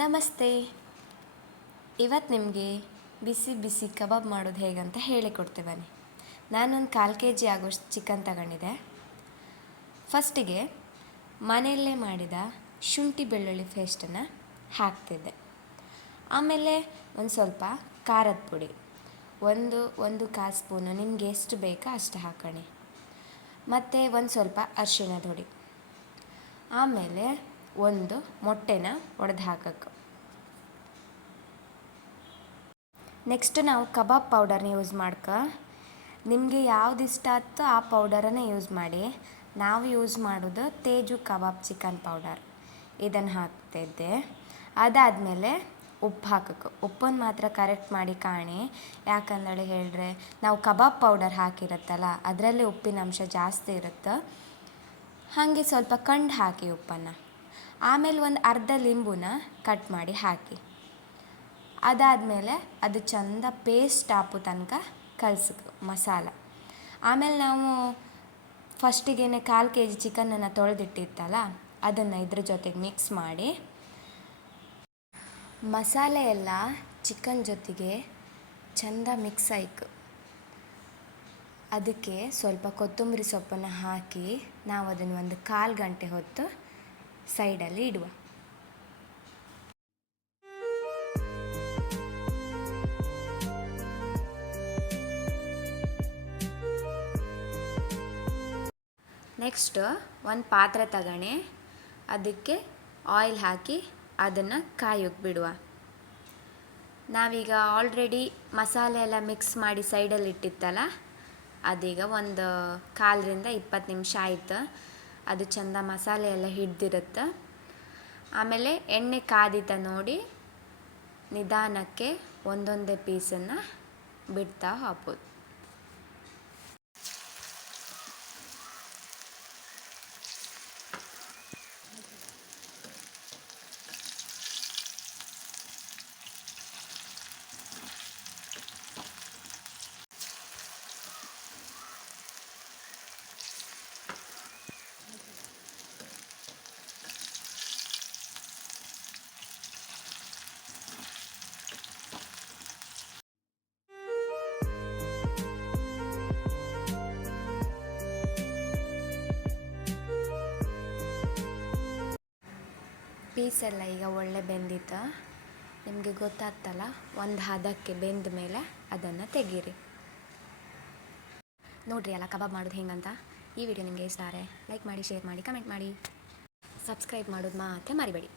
ನಮಸ್ತೆ. ಇವತ್ತು ನಿಮಗೆ ಬಿಸಿ ಬಿಸಿ ಕಬಾಬ್ ಮಾಡೋದು ಹೇಗಂತ ಹೇಳಿಕೊಡ್ತೆ ಬನ್ನಿ. ನಾನೊಂದು 1/4 kg ಆಗೋಷ್ಟು ಚಿಕನ್ ತಗೊಂಡಿದ್ದೆ. ಫಸ್ಟಿಗೆ ಮನೆಯಲ್ಲೇ ಮಾಡಿದ ಶುಂಠಿ ಬೆಳ್ಳುಳ್ಳಿ ಪೇಸ್ಟನ್ನು ಹಾಕ್ತಿದ್ದೆ. ಆಮೇಲೆ ಒಂದು ಸ್ವಲ್ಪ ಖಾರದ ಪುಡಿ, ಒಂದು ಕಾಲು ಸ್ಪೂನು ನಿಮಗೆ ಎಷ್ಟು ಬೇಕೋ ಅಷ್ಟು ಹಾಕೊಳ್ಳಿ. ಮತ್ತು ಒಂದು ಸ್ವಲ್ಪ ಅರಿಶಿಣದ ಹುಡಿ. ಆಮೇಲೆ ಒಂದು ಮೊಟ್ಟೆನ ಒಡೆದು ಹಾಕಬೇಕು. ನೆಕ್ಸ್ಟ್ ನಾವು ಕಬಾಬ್ ಪೌಡರ್ನ ಯೂಸ್ ನಿಮಗೆ ಯಾವ್ದು ಇಷ್ಟ ಆಯ್ತೋ ಆ ಪೌಡರನ್ನೇ ಯೂಸ್ ಮಾಡಿ. ನಾವು ಯೂಸ್ ಮಾಡೋದು ತೇಜು ಕಬಾಬ್ ಚಿಕನ್ ಪೌಡರ್, ಇದನ್ನು ಹಾಕ್ತಿದ್ದೆ. ಅದಾದಮೇಲೆ ಉಪ್ಪು ಹಾಕಬೇಕು. ಉಪ್ಪನ್ನು ಮಾತ್ರ ಕರೆಕ್ಟ್ ಮಾಡಿ ಕಾಣಿ. ಯಾಕಂದೇಳಿ ಹೇಳಿದ್ರೆ ನಾವು ಕಬಾಬ್ ಪೌಡರ್ ಹಾಕಿರುತ್ತಲ್ಲ ಅದರಲ್ಲಿ ಉಪ್ಪಿನ ಅಂಶ ಜಾಸ್ತಿ ಇರುತ್ತೆ. ಹಾಗೆ ಸ್ವಲ್ಪ ಕಂಡು ಹಾಕಿ ಉಪ್ಪನ್ನು. ಆಮೇಲೆ ಒಂದು ಅರ್ಧ ಲಿಂಬುನ ಕಟ್ ಮಾಡಿ ಹಾಕಿ. ಅದಾದಮೇಲೆ ಅದು ಚೆಂದ ಪೇಸ್ಟ್ ಹಾಕೋ ತನಕ ಕಲಸಬೇಕು ಮಸಾಲ. ಆಮೇಲೆ ನಾವು ಫಸ್ಟಿಗೆ 1/4 kg ಚಿಕನನ್ನು ತೊಳೆದಿಟ್ಟಿತ್ತಲ್ಲ ಅದನ್ನು ಇದ್ರ ಜೊತೆಗೆ ಮಿಕ್ಸ್ ಮಾಡಿ. ಮಸಾಲೆ ಎಲ್ಲ ಚಿಕನ್ ಜೊತೆಗೆ ಚೆಂದ ಮಿಕ್ಸ್ ಆಯ್ತು. ಅದಕ್ಕೆ ಸ್ವಲ್ಪ ಕೊತ್ತಂಬರಿ ಸೊಪ್ಪನ್ನು ಹಾಕಿ ನಾವು ಅದನ್ನು ಒಂದು 1/4 ಗಂಟೆ ಹೊತ್ತು ಸೈಡಲ್ಲಿ ಇಡುವ. ನೆಕ್ಸ್ಟ್ ಒಂದು ಪಾತ್ರೆ ತಗೊಳ್ಳಿ. ಅದಕ್ಕೆ ಆಯಿಲ್ ಹಾಕಿ ಅದನ್ನು ಕಾಯೋಕ್ಕೆ ಬಿಡುವ. ನಾವೀಗ ಆಲ್ರೆಡಿ ಮಸಾಲೆ ಎಲ್ಲ ಮಿಕ್ಸ್ ಮಾಡಿ ಸೈಡಲ್ಲಿ ಇಟ್ಟಿತ್ತಲ್ಲ ಅದೀಗ ಒಂದು 15ರಿಂದ 20 ನಿಮಿಷ ಆಯಿತು. ಅದು ಚೆಂದ ಮಸಾಲೆ ಎಲ್ಲ ಹಿಡ್ದಿರುತ್ತೆ. ಆಮೇಲೆ ಎಣ್ಣೆ ಕಾದಿತ ನೋಡಿ ನಿಧಾನಕ್ಕೆ ಒಂದೊಂದೇ ಪೀಸನ್ನು ಬಿಡ್ತಾ ಹಾಕ್ಬೋದು. ಪೀಸೆಲ್ಲ ಈಗ ಒಳ್ಳೆ ಬೆಂದಿತ್ತು. ನಿಮಗೆ ಗೊತ್ತಾಗ್ತಲ್ಲ, ಒಂದು ಹದಕ್ಕೆ ಬೆಂದ ಮೇಲೆ ಅದನ್ನು ತೆಗೀರಿ. ನೋಡ್ರಿ ಅಲ್ಲ ಕಬಾಬ್ ಮಾಡೋದು ಹೆಂಗಂತ. ಈ ವಿಡಿಯೋ ನಿಮಗೆ ಇಷ್ಟ ಆದರೆ ಲೈಕ್ ಮಾಡಿ, ಶೇರ್ ಮಾಡಿ, ಕಮೆಂಟ್ ಮಾಡಿ, ಸಬ್ಸ್ಕ್ರೈಬ್ ಮಾಡೋದು ಮಾತ್ರ ಮರಿಬೇಡಿ.